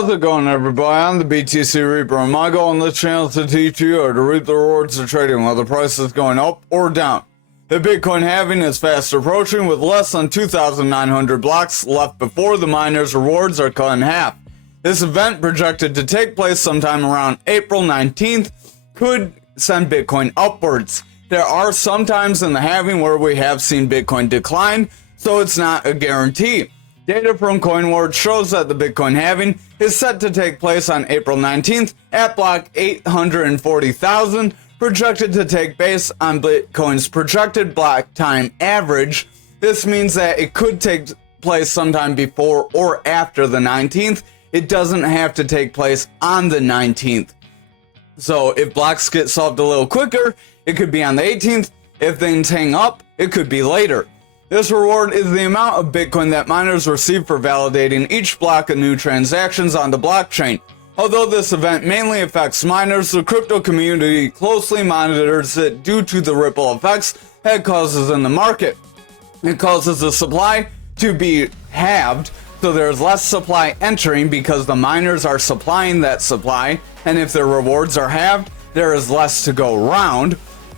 How's it going, everybody? I'm the BTC Reaper, and my goal on this channel is to teach you how to reap the rewards of trading while the price is going up or down. The Bitcoin halving is fast approaching, with less than 2,900 blocks left before the miners' rewards are cut in half. This event, projected to take place sometime around April 19th, could send Bitcoin upwards. There are some times in the halving where we have seen Bitcoin decline, so it's not a guarantee. Data from CoinWars shows that the Bitcoin halving is set to take place on April 19th at block 840,000, projected to take base on Bitcoin's projected block time average. This means that it could take place sometime before or after the 19th. It doesn't have to take place on the 19th. So if blocks get solved a little quicker, it could be on the 18th. If things hang up, it could be later. This reward is the amount of Bitcoin that miners receive for validating each block of new transactions on the blockchain. Although this event mainly affects miners, the crypto community closely monitors it due to the ripple effects it causes in the market. It causes the supply to be halved, so there's less supply entering because the miners are supplying that supply, and if their rewards are halved, there is less to go around,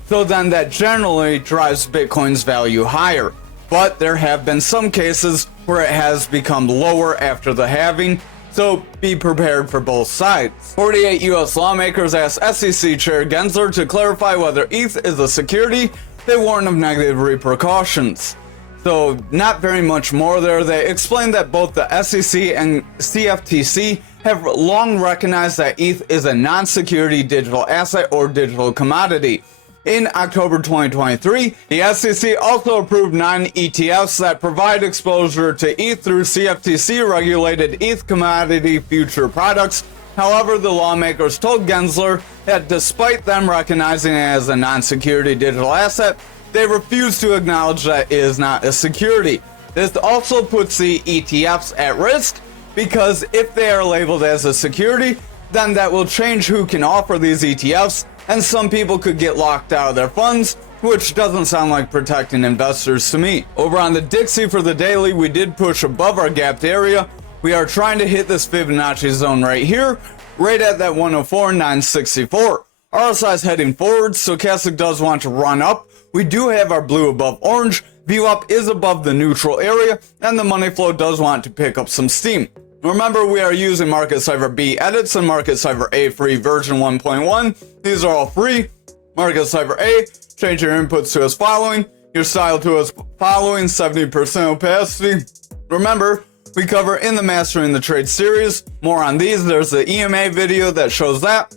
so then that generally drives Bitcoin's value higher. But there have been some cases where it has become lower after the halving, so be prepared for both sides. 48 US lawmakers asked SEC Chair Gensler to clarify whether ETH is a security. They warn of negative repercussions. So not very much more there. They explained that both the SEC and CFTC have long recognized that ETH is a non-security digital asset or digital commodity. In October 2023, the SEC also approved 9 ETFs that provide exposure to ETH through CFTC-regulated ETH commodity future products. However, the lawmakers told Gensler that despite them recognizing it as a non-security digital asset, they refuse to acknowledge that it is not a security. This also puts the ETFs at risk, because if they are labeled as a security, then that will change who can offer these ETFs, and some people could get locked out of their funds, which doesn't sound like protecting investors to me. Over on the Dixie for the daily, we did push above our gapped area. We are trying to hit this Fibonacci zone right here, right at that 104,964. RSI is heading forward, stochastic does want to run up. We do have our blue above orange, view up is above the neutral area, and the money flow does want to pick up some steam. Remember, we are using Market Cipher B edits and Market Cipher A free version 1.1. These are all free. Market Cipher A, change your inputs to as following, your style to as following, 70% opacity. Remember, we cover in the Mastering the Trade series. More on these. There's the EMA video that shows that.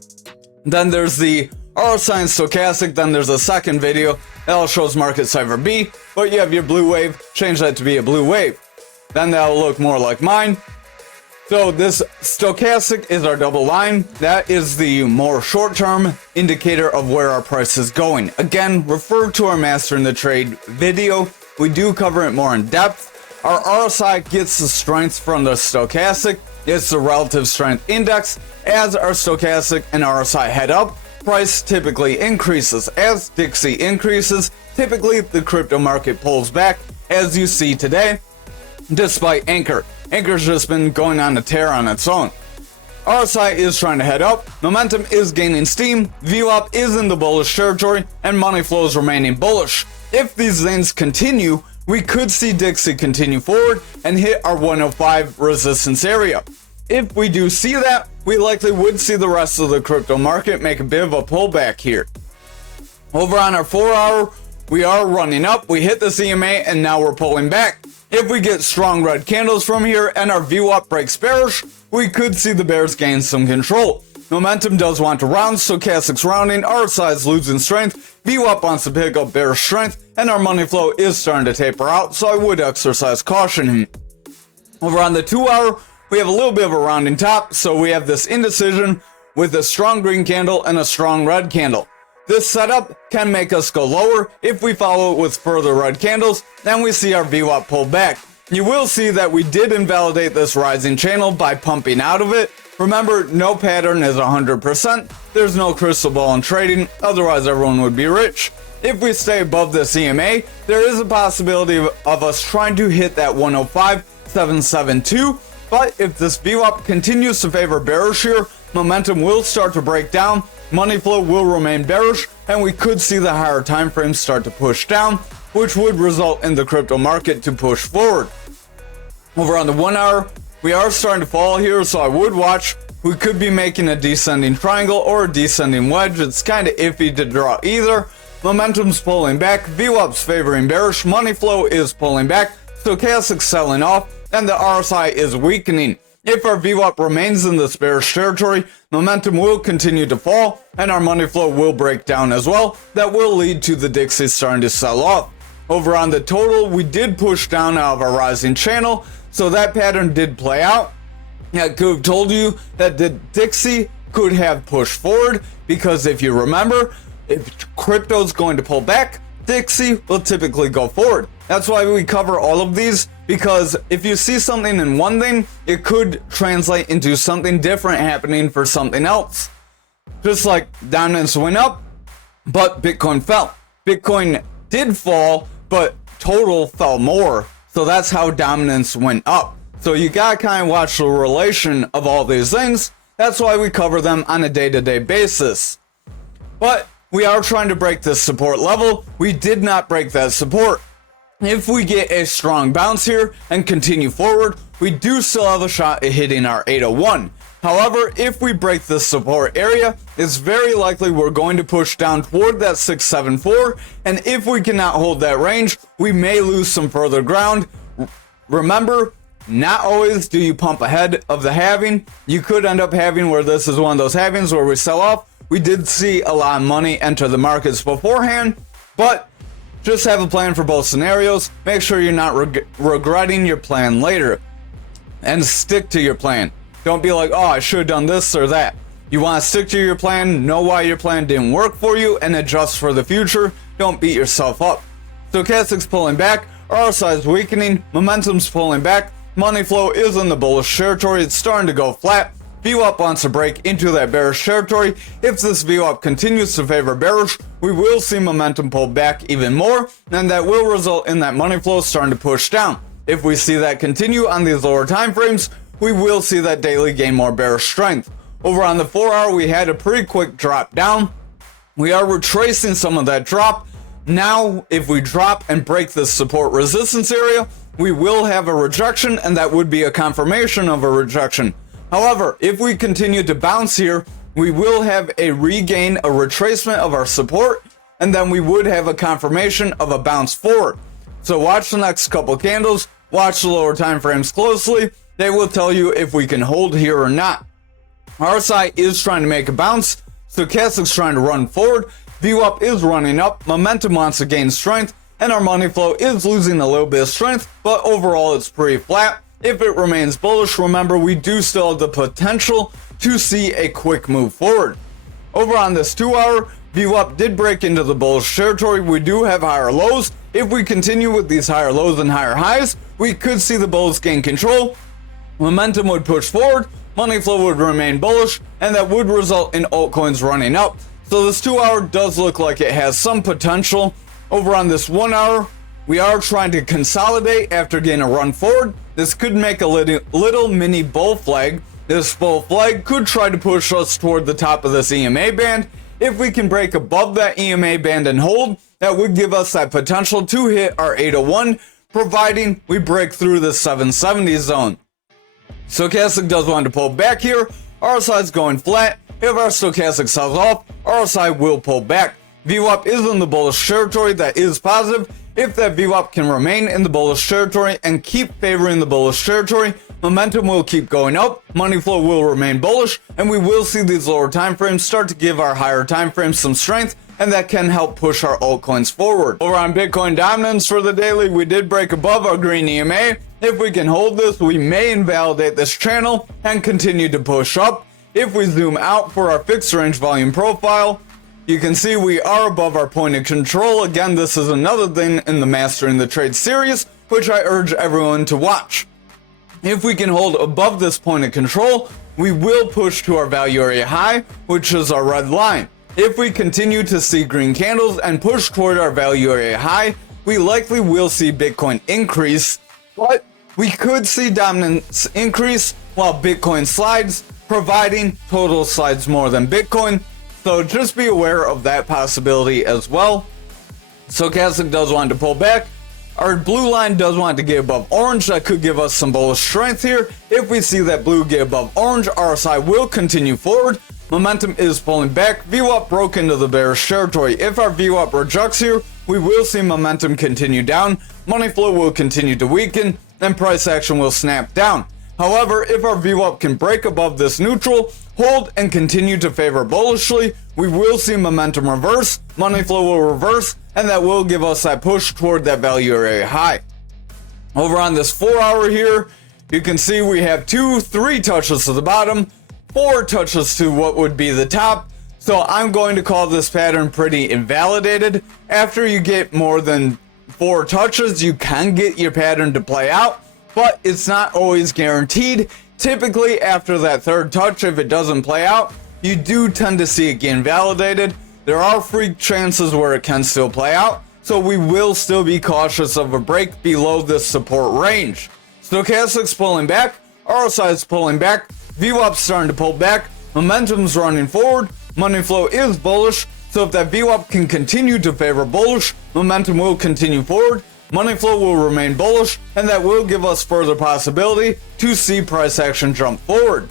Then there's the RSI and stochastic. Then there's a second video that all shows Market Cipher B. But you have your blue wave, change that to be a blue wave. Then that'll look more like mine. So this stochastic is our double line. That is the more short-term indicator of where our price is going. Again, refer to our Mastering the Trade video. We do cover it more in depth. Our RSI gets the strength from the stochastic. It's the relative strength index. As our stochastic and RSI head up, price typically increases. As Dixie increases, typically the crypto market pulls back, as you see today, despite ankr. Ankr's just been going on a tear on its own. RSI is trying to head up, momentum is gaining steam, view up is in the bullish territory, and money flow is remaining bullish. If these things continue, we could see Dixie continue forward and hit our 105 resistance area. If we do see that, we likely would see the rest of the crypto market make a bit of a pullback here. Over on our 4 hour, we are running up, we hit the EMA, and now we're pulling back. If we get strong red candles from here and our view up breaks bearish, we could see the bears gain some control. Momentum does want to round, stochastic's rounding, RSI is losing strength, view up wants to pick up bearish strength, and our money flow is starting to taper out, so I would exercise caution. Over on the 2 hour, we have a little bit of a rounding top, so we have this indecision with a strong green candle and a strong red candle. This setup can make us go lower if we follow it with further red candles, then we see our VWAP pull back. You will see that we did invalidate this rising channel by pumping out of it. Remember, no pattern is 100%. There's no crystal ball in trading, otherwise everyone would be rich. If we stay above this EMA, there is a possibility of us trying to hit that 105.772 But if this VWAP continues to favor bearish here, momentum will start to break down, money flow will remain bearish, and we could see the higher time frames start to push down, which would result in the crypto market to push forward. Over on the 1 hour, we are starting to fall here, so I would watch. We could be making a descending triangle or a descending wedge. It's kind of iffy to draw either. Momentum's pulling back, VWAP's favoring bearish, money flow is pulling back, stochastic selling off, and the RSI is weakening. If our VWAP remains in this bearish territory, momentum will continue to fall, and our money flow will break down as well. That will lead to the Dixie starting to sell off. Over on the total, we did push down out of our rising channel, so that pattern did play out. I could have told you that the Dixie could have pushed forward, because if you remember, if crypto's going to pull back, Dixie will typically go forward. That's why we cover all of these, because if you see something in one thing, it could translate into something different happening for something else. Just like dominance went up, but Bitcoin fell. Bitcoin did fall, but total fell more. So that's how dominance went up. So you gotta kind of watch the relation of all these things. That's why we cover them on a day-to-day basis. But we are trying to break this support level. We did not break that support. If we get a strong bounce here and continue forward, we do still have a shot at hitting our 801. However, if we break this support area, it's very likely we're going to push down toward that 674, and if we cannot hold that range, we may lose some further ground. Remember, not always do you pump ahead of the halving. You could end up having where this is one of those halvings where we sell off. We did see a lot of money enter the markets beforehand, but just have a plan for both scenarios. Make sure you're not regretting your plan later, and stick to your plan. Don't be like, oh, I should have done this or that. You want to stick to your plan, know why your plan didn't work for you, and adjust for the future. Don't beat yourself up. Stochastic's pulling back, RSI is weakening, momentum's pulling back, money flow is in the bullish territory, it's starting to go flat. VWAP wants to break into that bearish territory. If this VWAP continues to favor bearish, we will see momentum pull back even more, and that will result in that money flow starting to push down. If we see that continue on these lower time frames, we will see that daily gain more bearish strength. Over on the 4 hour, we had a pretty quick drop down. We are retracing some of that drop. Now, if we drop and break this support resistance area, we will have a rejection, and that would be a confirmation of a rejection. However, if we continue to bounce here, we will have a regain, a retracement of our support, and then we would have a confirmation of a bounce forward. So watch the next couple candles, watch the lower time frames closely. They will tell you if we can hold here or not. RSI is trying to make a bounce, stochastic's trying to run forward, VWAP is running up, momentum wants to gain strength, and our money flow is losing a little bit of strength, but overall it's pretty flat. If it remains bullish, remember we do still have the potential to see a quick move forward. Over on this 2 hour, VWAP did break into the bullish territory. We do have higher lows. If we continue with these higher lows and higher highs, we could see the bulls gain control. Momentum would push forward, money flow would remain bullish, and that would result in altcoins running up. So this 2 hour does look like it has some potential. Over on this 1 hour, we are trying to consolidate after getting a run forward. This could make a little mini bull flag. This bull flag could try to push us toward the top of this EMA band. If we can break above that EMA band and hold, that would give us that potential to hit our 801, providing we break through the 770 zone. Stochastic does want to pull back here. RSI is going flat. If our stochastic sells off, RSI will pull back. VWAP is in the bullish territory. That is positive. If that VWAP can remain in the bullish territory and keep favoring the bullish territory, momentum will keep going up, money flow will remain bullish, and we will see these lower time frames start to give our higher time frames some strength, and that can help push our altcoins forward. Over on Bitcoin dominance for the daily, we did break above our green EMA. If we can hold this, we may invalidate this channel and continue to push up. If we zoom out for our fixed range volume profile, you can see we are above our point of control. Again, this is another thing in the Mastering the Trade series, which I urge everyone to watch. If we can hold above this point of control, we will push to our value area high, which is our red line. If we continue to see green candles and push toward our value area high, we likely will see Bitcoin increase, but we could see dominance increase while Bitcoin slides, providing total slides more than Bitcoin. So just be aware of that possibility as well. Stochastic does want to pull back. Our blue line does want to get above orange. That could give us some bullish strength here. If we see that blue get above orange, RSI will continue forward. Momentum is pulling back. VWAP broke into the bearish territory. If our VWAP rejects here, we will see momentum continue down. Money flow will continue to weaken, and price action will snap down. However, if our VWAP can break above this neutral, hold, and continue to favor bullishly, we will see momentum reverse, money flow will reverse, and that will give us that push toward that value area high. Over on this 4 hour here, you can see we have 3 touches to the bottom, 4 touches to what would be the top. So I'm going to call this pattern pretty invalidated. After you get more than 4 touches, you can get your pattern to play out, but it's not always guaranteed. Typically after that 3rd touch, if it doesn't play out, you do tend to see it get invalidated. There are freak chances where it can still play out, so we will still be cautious of a break below this support range. Stochastic's pulling back, RSI is pulling back, VWAP's starting to pull back, momentum's running forward, money flow is bullish, so if that VWAP can continue to favor bullish, momentum will continue forward, money flow will remain bullish, and that will give us further possibility to see price action jump forward.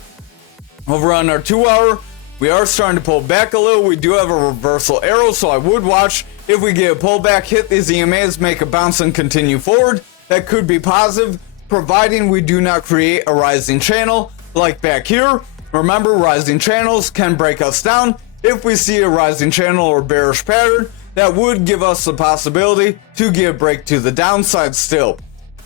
Over on our 2 hour, we are starting to pull back a little. We do have a reversal arrow, so I would watch if we get a pullback, hit these EMAs, make a bounce, and continue forward. That could be positive, providing we do not create a rising channel like back here. Remember, rising channels can break us down. If we see a rising channel or bearish pattern, that would give us the possibility to get a break to the downside still.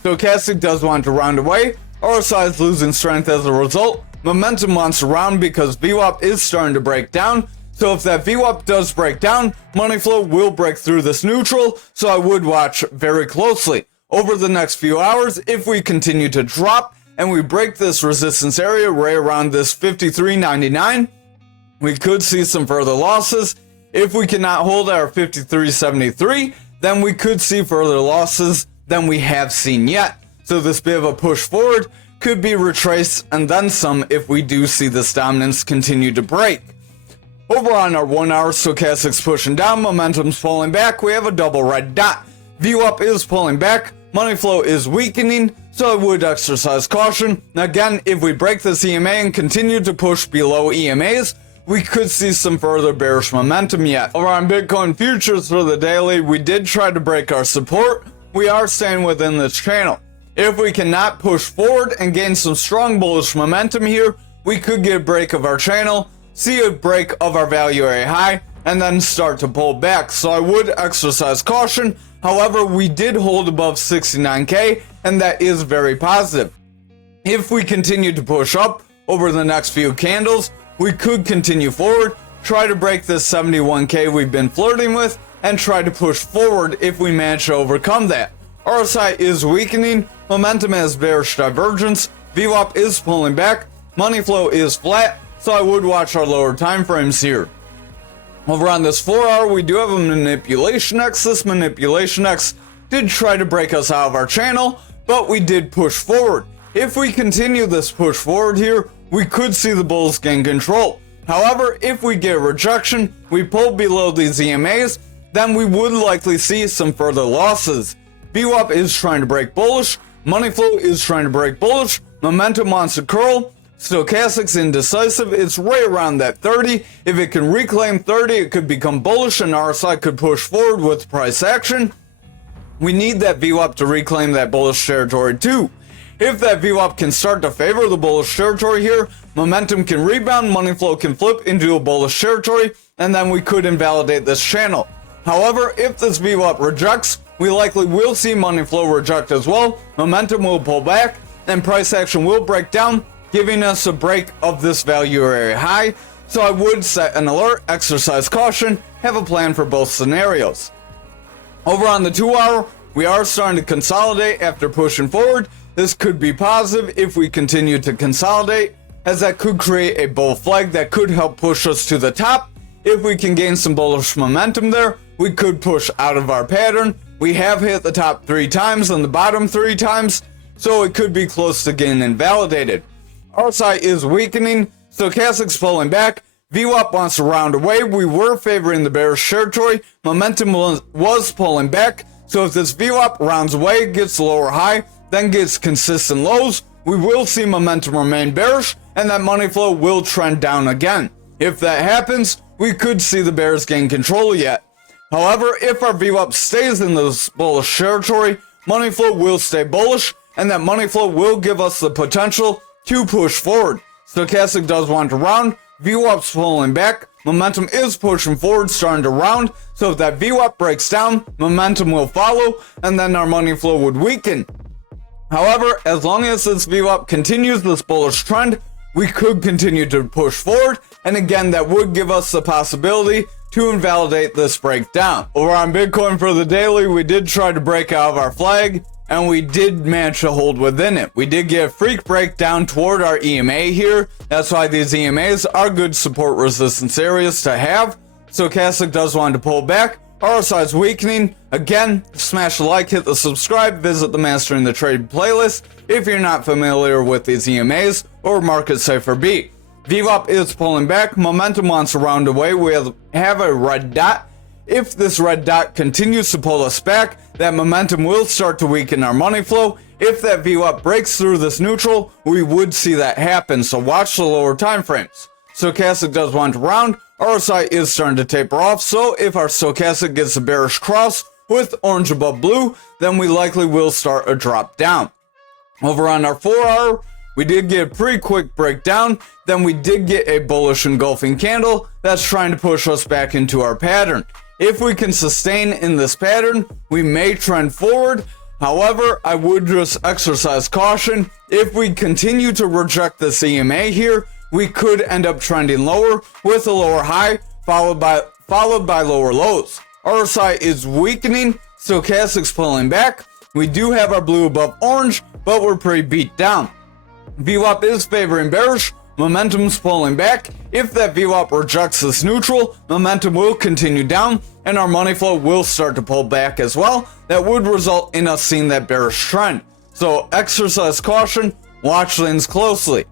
Stochastic does want to round away. RSI is losing strength as a result. Momentum wants to round because VWAP is starting to break down. So if that VWAP does break down, money flow will break through this neutral, so I would watch very closely. Over the next few hours, if we continue to drop and we break this resistance area right around this 53.99, we could see some further losses. If we cannot hold our 53.73, then we could see further losses than we have seen yet. So this bit of a push forward could be retraced and then some if we do see this dominance continue to break. Over on our 1 hour, stochastic's pushing down, momentum's pulling back, we have a double red dot. VWAP is pulling back, money flow is weakening, so I would exercise caution. Again, if we break this EMA and continue to push below EMAs, we could see some further bearish momentum yet. Over on Bitcoin futures for the daily, we did try to break our support. We are staying within this channel. If we cannot push forward and gain some strong bullish momentum here, we could get a break of our channel, see a break of our value area high, and then start to pull back. So I would exercise caution. However, we did hold above 69K, and that is very positive. If we continue to push up over the next few candles, we could continue forward, try to break this 71K we've been flirting with, and try to push forward if we manage to overcome that. RSI is weakening, momentum has bearish divergence, VWAP is pulling back, money flow is flat, so I would watch our lower time frames here. Over on this 4 hour, we do have a manipulation X. This manipulation X did try to break us out of our channel, but we did push forward. If we continue this push forward here, we could see the bulls gain control. However, if we get a rejection, we pull below these EMAs, then we would likely see some further losses. VWAP is trying to break bullish, money flow is trying to break bullish, momentum wants to curl, stochastic's indecisive, it's right around that 30. If it can reclaim 30, it could become bullish and RSI could push forward with price action. We need that VWAP to reclaim that bullish territory too. If that VWAP can start to favor the bullish territory here, momentum can rebound, money flow can flip into a bullish territory, and then we could invalidate this channel. However, if this VWAP rejects, we likely will see money flow reject as well, momentum will pull back, and price action will break down, giving us a break of this value area high. So I would set an alert, exercise caution, have a plan for both scenarios. Over on the 2 hour, we are starting to consolidate after pushing forward. This could be positive if we continue to consolidate, as that could create a bull flag that could help push us to the top. If we can gain some bullish momentum there, we could push out of our pattern. We have hit the top 3 times and the bottom 3 times, so it could be close to getting invalidated. RSI is weakening, stochastic's pulling back, VWAP wants to round away. We were favoring the bearish territory, momentum was pulling back, so if this VWAP rounds away, gets lower high, then gets consistent lows, we will see momentum remain bearish, and that money flow will trend down again. If that happens, we could see the bears gain control yet. However, if our VWAP stays in this bullish territory, money flow will stay bullish, and that money flow will give us the potential to push forward. Stochastic does want to round, VWAP's pulling back, momentum is pushing forward, starting to round, so if that VWAP breaks down, momentum will follow, and then our money flow would weaken. However, as long as this VWAP continues this bullish trend, we could continue to push forward, and again, that would give us the possibility to invalidate this breakdown. Over on Bitcoin for the daily, we did try to break out of our flag, and we did manage to hold within it. We did get a freak breakdown toward our EMA here. That's why these EMAs are good support resistance areas to have. Stochastic does want to pull back. RSI is weakening. Again, smash the like, hit the subscribe, visit the Mastering the Trade playlist if you're not familiar with these EMAs or Market Cipher B. VWAP is pulling back. Momentum wants to round away. We have a red dot. If this red dot continues to pull us back, that momentum will start to weaken our money flow. If that VWAP breaks through this neutral, we would see that happen, so watch the lower time frames. Stochastic does want to round. RSI is starting to taper off, so if our stochastic gets a bearish cross with orange above blue, then we likely will start a drop down. Over on our 4-hour, we did get a pretty quick breakdown, then we did get a bullish engulfing candle that's trying to push us back into our pattern. If we can sustain in this pattern, we may trend forward. However, I would just exercise caution. If we continue to reject this EMA here, we could end up trending lower with a lower high followed by lower lows. RSI is weakening, stochastic's pulling back. We do have our blue above orange, but we're pretty beat down. VWAP is favoring bearish, momentum's pulling back. If that VWAP rejects this neutral, momentum will continue down, and our money flow will start to pull back as well. That would result in us seeing that bearish trend. So exercise caution, watch things closely.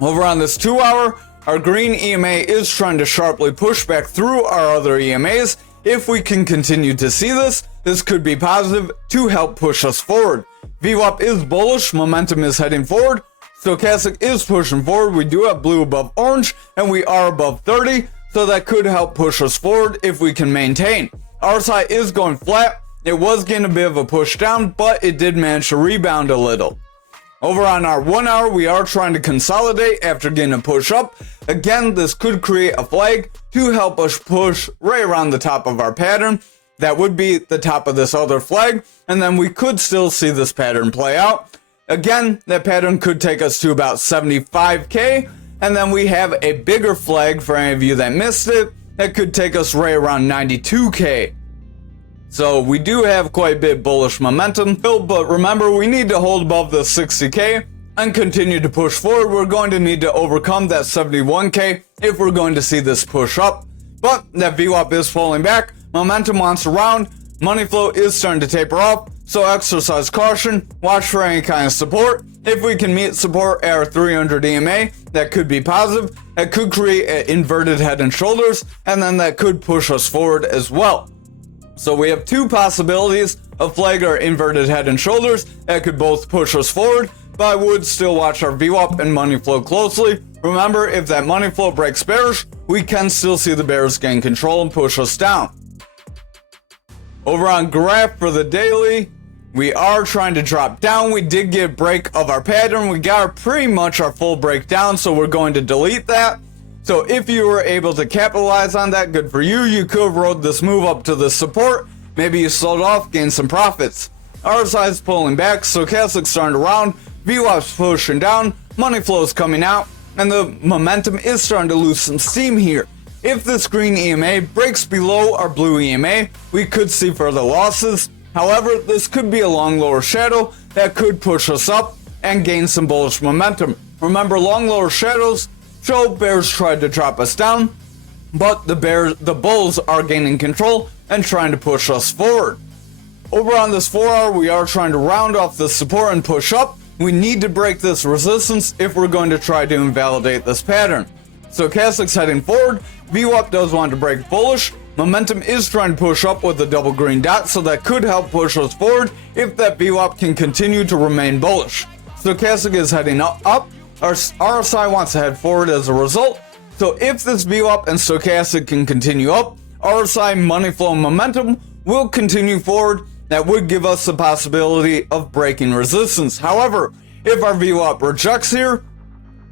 Over on this 2-hour, our green EMA is trying to sharply push back through our other EMAs. If we can continue to see this, this could be positive to help push us forward. VWAP is bullish, momentum is heading forward. Stochastic is pushing forward. We do have blue above orange, and we are above 30, so that could help push us forward if we can maintain. RSI is going flat. It was getting a bit of a push down, but it did manage to rebound a little. Over on our 1-hour, we are trying to consolidate after getting a push up. Again, this could create a flag to help us push right around the top of our pattern. That would be the top of this other flag, and then we could still see this pattern play out. Again, that pattern could take us to about 75k, and then we have a bigger flag for any of you that missed it that could take us right around 92k. So we do have quite a bit bullish momentum, but remember, we need to hold above the 60k and continue to push forward. We're going to need to overcome that 71k if we're going to see this push up. But that VWAP is falling back, momentum wants to round, money flow is starting to taper off, so exercise caution, watch for any kind of support. If we can meet support at our 300 EMA, that could be positive. That could create an inverted head and shoulders, and then that could push us forward as well. So we have two possibilities of flag or inverted head and shoulders that could both push us forward, but I would still watch our VWAP and money flow closely. Remember, if that money flow breaks bearish, we can still see the bears gain control and push us down. Over on graph for the daily, we are trying to drop down. We did get a break of our pattern. We got pretty much our full breakdown, so we're going to delete that. So if you were able to capitalize on that, good for you. You could have rode this move up to the support. Maybe you sold off, gained some profits. RSI is pulling back, stochastic's starting to round, VWAP's pushing down, money flow's coming out, and the momentum is starting to lose some steam here. If this green EMA breaks below our blue EMA, we could see further losses. However, this could be a long lower shadow that could push us up and gain some bullish momentum. Remember, long lower shadows show bears tried to drop us down, but the bulls are gaining control and trying to push us forward. Over on this 4-hour, we are trying to round off the support and push up. We need to break this resistance if we're going to try to invalidate this pattern. Stochastic's heading forward. VWAP does want to break bullish. Momentum is trying to push up with a double green dot, so that could help push us forward if that VWAP can continue to remain bullish. Stochastic is heading up. Our RSI wants to head forward as a result. So if this VWAP and Stochastic can continue up, RSI, money flow, and momentum will continue forward. That would give us the possibility of breaking resistance. However, if our VWAP rejects here,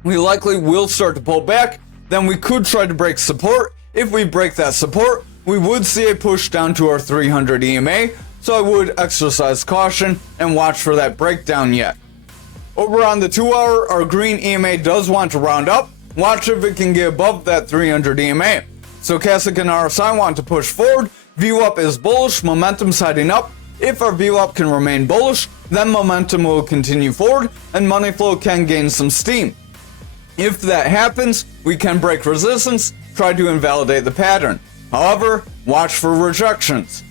we likely will start to pull back. Then we could try to break support. If we break that support, we would see a push down to our 300 EMA. So I would exercise caution and watch for that breakdown yet. Over on the 2-hour, our green EMA does want to round up. Watch if it can get above that 300 EMA. Stochastic and RSI want to push forward. VWAP is bullish, momentum's heading up. If our VWAP can remain bullish, then momentum will continue forward and money flow can gain some steam. If that happens, we can break resistance, try to invalidate the pattern. However, watch for rejections.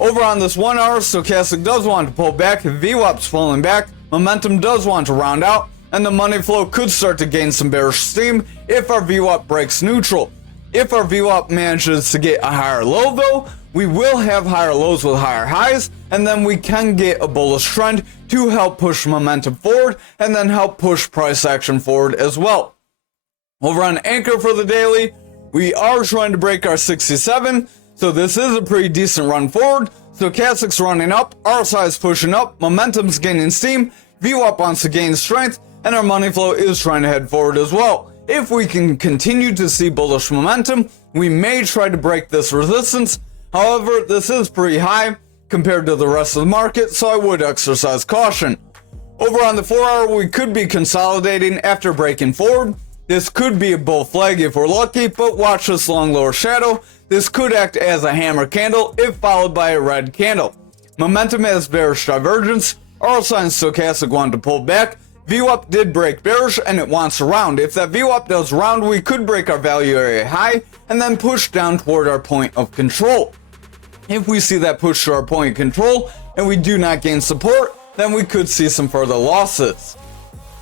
Over on this 1-hour, Stochastic does want to pull back, VWAP's pulling back, momentum does want to round out, and the money flow could start to gain some bearish steam if our VWAP breaks neutral. If our VWAP manages to get a higher low though, we will have higher lows with higher highs, and then we can get a bullish trend to help push momentum forward and then help push price action forward as well. Over on ankr for the daily, we are trying to break our 67, so this is a pretty decent run forward. Stochastic's running up, RSI is pushing up, momentum's gaining steam, VWAP wants to gain strength, and our money flow is trying to head forward as well. If we can continue to see bullish momentum, we may try to break this resistance. However, this is pretty high compared to the rest of the market, so I would exercise caution. Over on the 4-hour, we could be consolidating after breaking forward. This could be a bull flag if we're lucky, but watch this long lower shadow. This could act as a hammer candle if followed by a red candle. Momentum has bearish divergence. RSI and Stochastic wanted to pull back. VWAP did break bearish and it wants to round. If that VWAP does round, we could break our value area high and then push down toward our point of control. If we see that push to our point of control and we do not gain support, then we could see some further losses.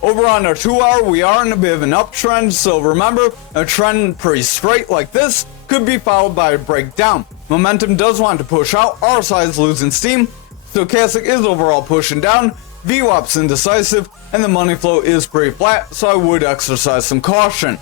Over on our 2-hour, we are in a bit of an uptrend, so remember, a trend pretty straight like this could be followed by a breakdown. Momentum does want to push out, RSI is losing steam, Stochastic is overall pushing down, VWAP's indecisive, and the money flow is pretty flat, so I would exercise some caution.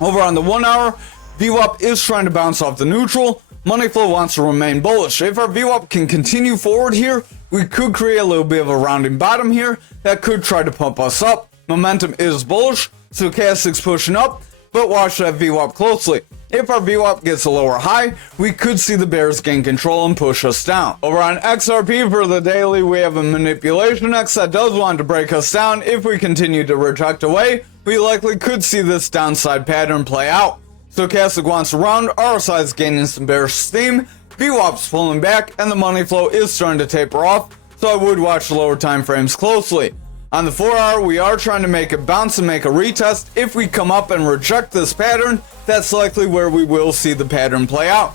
Over on the 1-hour, VWAP is trying to bounce off the neutral, money flow wants to remain bullish. If our VWAP can continue forward here, we could create a little bit of a rounding bottom here that could try to pump us up. Momentum is bullish, Stochastic's pushing up, but watch that VWAP closely. If our VWAP gets a lower high, we could see the bears gain control and push us down. Over on XRP for the daily, we have a manipulation X that does want to break us down. If we continue to reject away, we likely could see this downside pattern play out. Stochastic wants to round, RSI is gaining some bearish steam, VWAP's pulling back, and the money flow is starting to taper off, so I would watch the lower time frames closely. On the 4-hour, we are trying to make a bounce and make a retest. If we come up and reject this pattern, that's likely where we will see the pattern play out.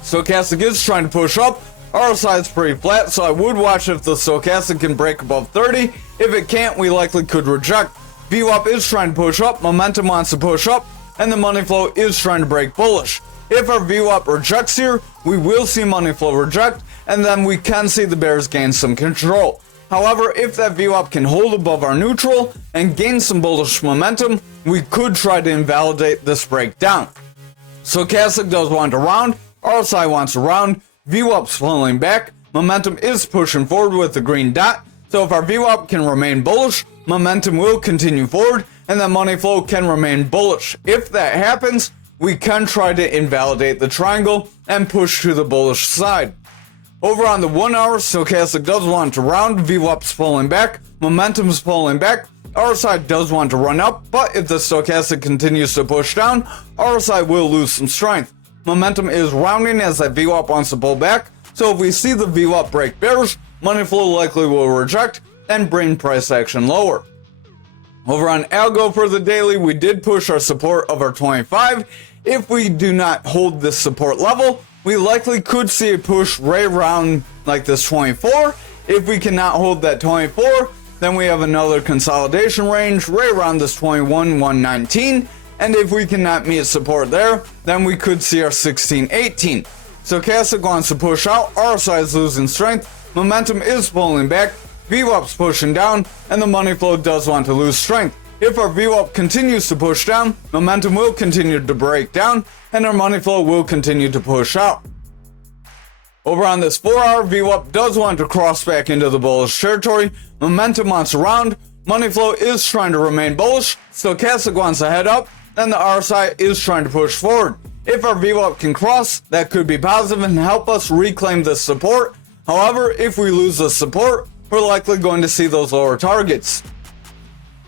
Stochastic is trying to push up, RSI is pretty flat, so I would watch if the Stochastic can break above 30. If it can't, we likely could reject. VWAP is trying to push up, momentum wants to push up, and the money flow is trying to break bullish. If our VWAP rejects here, we will see money flow reject, and then we can see the bears gain some control. However, if that VWAP can hold above our neutral and gain some bullish momentum, we could try to invalidate this breakdown. Stochastic does want to round, RSI wants to round, VWAP's pulling back, momentum is pushing forward with the green dot, so if our VWAP can remain bullish, momentum will continue forward, and the money flow can remain bullish. If that happens, we can try to invalidate the triangle and push to the bullish side. Over on the 1-hour, Stochastic does want to round, VWAP's pulling back, momentum's pulling back, RSI does want to run up, but if the Stochastic continues to push down, RSI will lose some strength. Momentum is rounding as that VWAP wants to pull back, so if we see the VWAP break bearish, money flow likely will reject and bring price action lower. Over on algo for the daily, we did push our support of our 25. If we do not hold this support level, we likely could see a push right around like this 24. If we cannot hold that 24, then we have another consolidation range right around this 21, 119. And if we cannot meet support there, then we could see our 16, 18. Stochastic wants to push out, RSI is losing strength, momentum is pulling back, VWAP's pushing down, and the money flow does want to lose strength. If our VWAP continues to push down, momentum will continue to break down, and our money flow will continue to push out. Over on this 4-hour, VWAP does want to cross back into the bullish territory, momentum wants to round, money flow is trying to remain bullish, Stochastic wants to head up, and the RSI is trying to push forward. If our VWAP can cross, that could be positive and help us reclaim this support. However, if we lose the support, we're likely going to see those lower targets.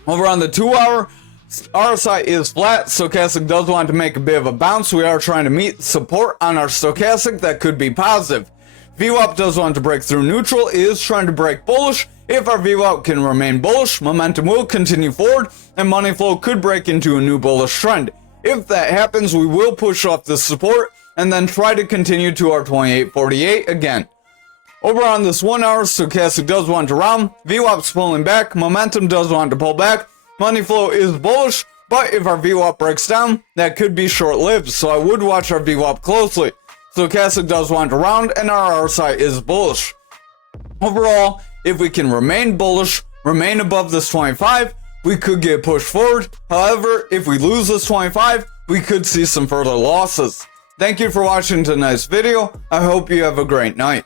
Over on the 2-hour, RSI is flat. Stochastic does want to make a bit of a bounce. We are trying to meet support on our stochastic. That could be positive. VWAP does want to break through neutral. It is trying to break bullish. If our VWAP can remain bullish, momentum will continue forward, and money flow could break into a new bullish trend. If that happens, we will push off the support and then try to continue to our 2848 again. Over on this 1-hour, stochastic does want to round, VWAP's pulling back, momentum does want to pull back, money flow is bullish, but if our VWAP breaks down, that could be short-lived, so I would watch our VWAP closely. Stochastic does want to round, and our RSI is bullish. Overall, if we can remain bullish, remain above this 25, we could get pushed forward. However, if we lose this 25, we could see some further losses. Thank you for watching tonight's video. I hope you have a great night.